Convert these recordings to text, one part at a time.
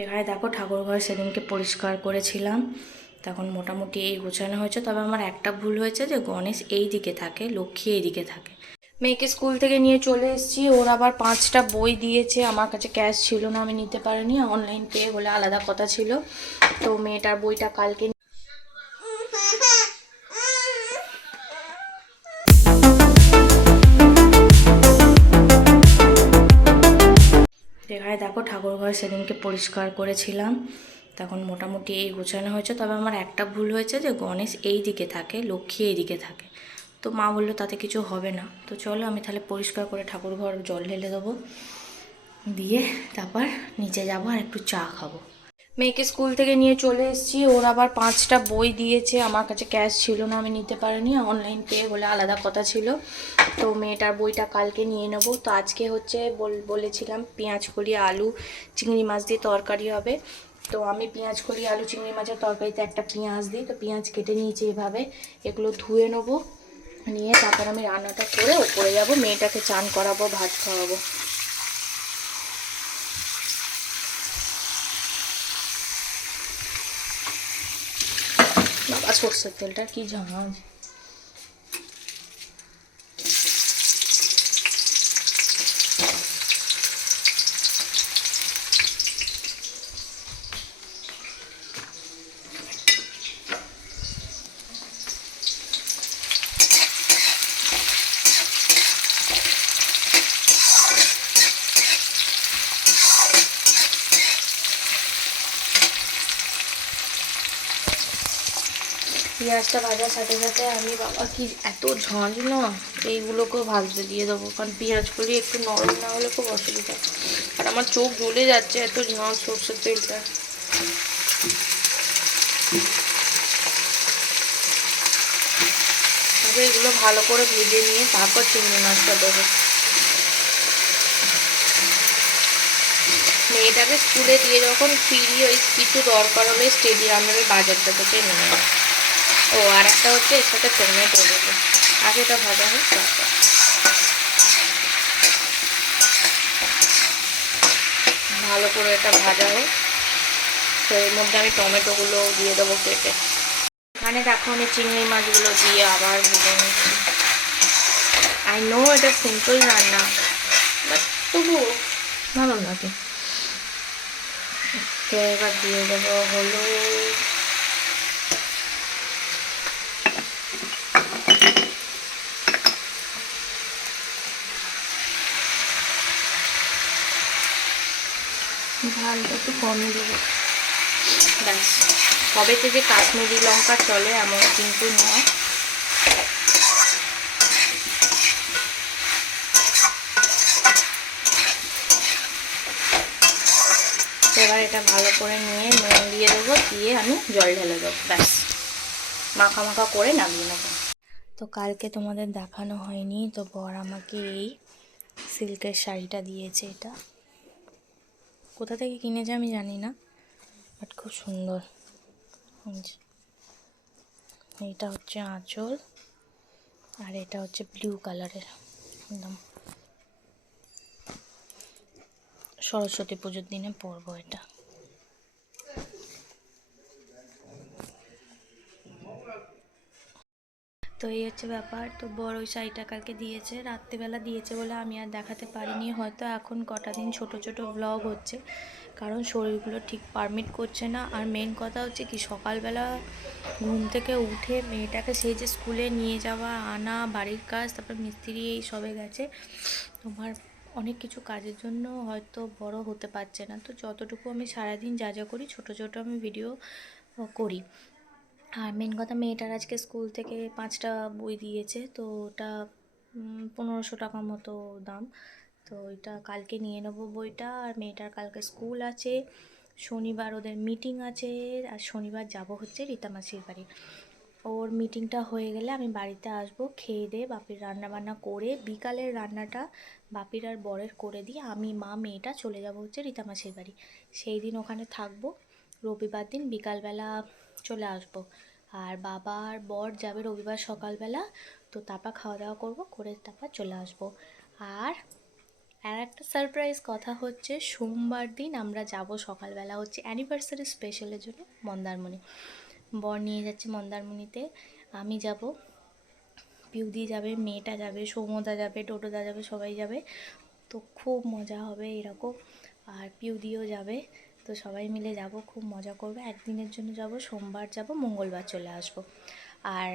এখানে দেখো ঠাকুরঘর সেদিনকে পরিষ্কার করেছিলাম, তখন মোটামুটি এই গোছানো হয়েছে। তবে আমার একটা ভুল হয়েছে যে গণেশ এই দিকে থাকে, লক্ষ্মী এই দিকে থাকে। মেয়েকে স্কুল থেকে নিয়ে চলে এসেছি, ওর আবার 5টা বই দিয়েছে। আমার কাছে ক্যাশ ছিল না, আমি নিতে পারিনি, অনলাইন পে হলে আলাদা কথা ছিল। তো মেয়েটার বইটা কালকে এখানে দেখো ঠাকুরঘর সেদিনকে পরিষ্কার করেছিলাম, তখন মোটামুটি এই গোছানো হয়েছে। তবে আমার একটা ভুল হয়েছে যে গণেশ এই দিকে থাকে, লক্ষ্মী এই দিকে থাকে। তো মা বললো তাতে কিছু হবে না। তো চলো আমি তাহলে পরিষ্কার করে ঠাকুরঘর জল ঢেলে দেবো, দিয়ে তারপর নিচে যাবো আর একটু চা খাবো। মেয়েকে স্কুল থেকে নিয়ে চলে এসেছি, ওর আবার 5টা বই দিয়েছে। আমার কাছে ক্যাশ ছিল না, আমি নিতে পারিনি, অনলাইন পে হলে আলাদা কথা ছিল। তো মেয়েটার বইটা কালকে নিয়ে নেব। তো আজকে হচ্ছে বলেছিলাম পেঁয়াজ কলি আলু চিংড়ি মাছ দিয়ে তরকারি হবে। তো আমি পেঁয়াজ কলি আলু চিংড়ি মাছের তরকারিতে একটা পেঁয়াজ দিই। তো পেঁয়াজ কেটে নিয়েছি এভাবে, এগুলো ধুয়ে নেবো, নিয়ে তারপর আমি রান্নাটা করে ওপরে যাবো, মেয়েটাকে চান করাবো, ভাত খাওয়াবো। বাবা সর্ষের তেলটা কি ঝাঁঝ। পেঁয়াজটা ভাজার সাথে সাথে আমি বাবা কি এত ঝাঁঝ না, এইগুলোকেও ভাজতে দিয়ে দেবো, কারণ পেঁয়াজগুলি একটু নরম না হলে খুব অসুবিধা। আর আমার চোখ জ্বলে যাচ্ছে এত ঝাঁঝ সর্ষের তেলটা। তবে এগুলো ভালো করে ভেজে নিয়ে তারপর চিংড়ি মাছটা দেবো। মেয়েটাকে স্কুলে দিয়ে যখন ফিরি, ওই কিছু দরকার হলে স্টেডিয়ামের ওই বাজারটা থেকে নিয়ে আসি। ও আর একটা হচ্ছে এর সাথে টমেটো দেবো, আগে এটা ভাজা হোক তারপর। ভালো করে এটা ভাজা হোক, তো এর মধ্যে আমি টমেটোগুলো দিয়ে দেবো কেটে। এখানে দেখো আমি চিংড়ি মাছগুলো দিয়ে আবার ভেজে নিচ্ছি। আই নো এটা সিম্পল রান্না, বাট তবুও ভালো লাগে। তো এবার দিয়ে দেবো হলুদ, ঝালটা একটু কমই দেবো। ব্যাস, কবে থেকে কাশ্মীরি লঙ্কা চলে এমন কিন্তু নয়। এবার এটা ভালো করে নিয়ে নুন দিয়ে দেবো, দিয়ে আমি জল ঢেলে দেবো, ব্যাস মাখা মাখা করে নামিয়ে নেবো। তো কালকে তোমাদের দেখানো হয়নি, তো বর আমাকে এই সিল্কের শাড়িটা দিয়েছে। এটা কোথা থেকে কিনেছে আমি জানি না, বাট খুব সুন্দর। এটা হচ্ছে আঁচল, আর এটা হচ্ছে ব্লু কালারের, একদম সরস্বতী পুজোর দিনে পরবো এটা। তো এই হচ্ছে ব্যাপার। তো বড় ওই শাড়িটা কালকে দিয়েছে, রাত্রিবেলা দিয়েছে বলে আমি আর দেখাতে পারিনি। হয়তো এখন কটা দিন ছোট ছোট ব্লগ হচ্ছে, কারণ শরীরগুলো ঠিক পারমিট করছে না। আর মেন কথা হচ্ছে কি, সকালবেলা ঘুম থেকে উঠে মেয়েটাকে সেই যে স্কুলে নিয়ে যাওয়া আনা, বাড়ির কাজ, তারপর মিস্ত্রি এই সবে গেছে, তোমার অনেক কিছু কাজের জন্য হয়তো বড় হতে পারছে না। তো যতটুকু আমি সারাদিন যা যা করি ছোট ছোট আমি ভিডিও করি। আর মেন কথা, মেয়েটার আজকে স্কুল থেকে 5টা বই দিয়েছে, তো ওটা 1500 টাকা মতো দাম। তো ওইটা কালকে নিয়ে নেবো বইটা। আর মেয়েটার কালকে স্কুল আছে, শনিবার ওদের মিটিং আছে, আর শনিবার যাব হচ্ছে রীতা মাসির বাড়ি। ওর মিটিংটা হয়ে গেলে আমি বাড়িতে আসবো, খেয়ে দিয়ে বাপির রান্না বান্না করে, বিকালের রান্নাটা বাপির আর বরের করে দিয়ে আমি মা মেয়েটা চলে যাব হচ্ছে রীতা মাসির বাড়ি। সেই দিন ওখানে থাকবো, রবিবার দিন বিকালবেলা চলে আসবো। আর বাবা আর বর যাবে রবিবার সকালবেলা, তো তারপর খাওয়া দাওয়া করবো, করে তারপর চলে আসবো। আর আর একটা সারপ্রাইজ কথা হচ্ছে, সোমবার দিন আমরা যাব সকালবেলা হচ্ছে অ্যানিভার্সারি স্পেশালের জন্য মন্দারমণি। বর নিয়ে যাচ্ছে মন্দারমণিতে, আমি যাব, পিউদি যাবে, মেয়েটা যাবে, সৌমদা যাবে, টোটোদা যাবে, সবাই যাবে। তো খুব মজা হবে এরকম। আর পিউদিও যাবে, তো সবাই মিলে যাব, খুব মজা করবে। একদিনের জন্য যাব, সোমবার যাব, মঙ্গলবার চলে আসব। আর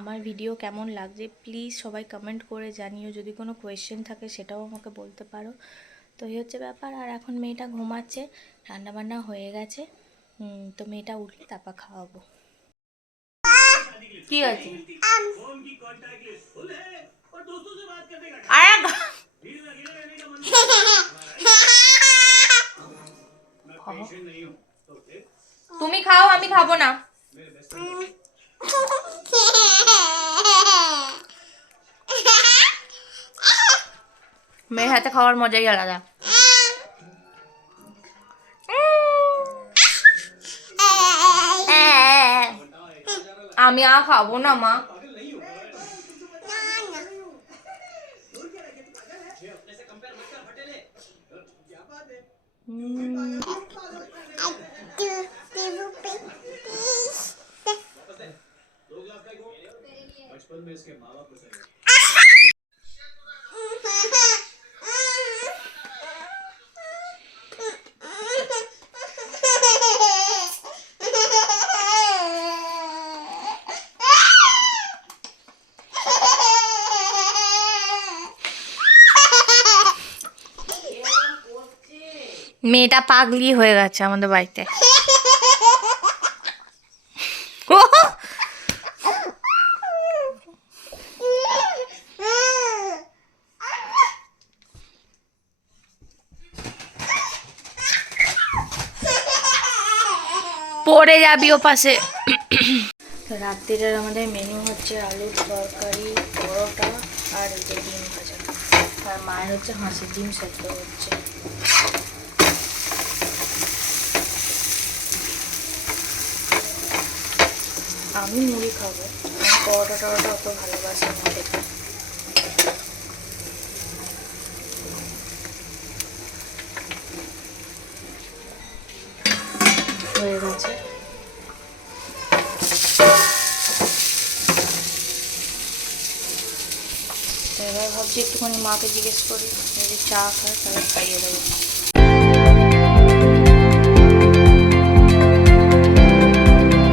আমার ভিডিও কেমন লাগছে প্লিজ সবাই কমেন্ট করে জানিও, যদি কোনো কোয়েশ্চেন থাকে সেটাও আমাকে বলতে পারো। তো এই হচ্ছে ব্যাপার। আর এখন মেয়েটা ঘুমাচ্ছে, রান্নাবান্না হয়ে গেছে, তো মেয়েটা উঠলে তারপর খাওয়াবো। কি আছে তুমি খাও, আমি খাবো না। মেয়ের হাতে খাওয়ার মজাই আলাদা। আমি আর খাবো না মা। মেয়েটা পাগলি হয়ে গেছে আমাদের বাড়িতে। পড়ে যাবি ও পাশে। রাত্রিরের আমাদের মেনু হচ্ছে আলুর তরকারি, পরোটা আর এই যে ডিম ভাজা। আর মায়ের হচ্ছে হাঁসের ডিম সেদ্ধ হচ্ছে। আমি মুড়ি খাবো, আমি পরোটা টরোটা অত ভালোবাসি না খেতে। হয়ে গেছে। এবার ভাবছি একটুখানি মাকে জিজ্ঞেস করি, যদি চা খায় তাহলে খাইয়ে দেবো।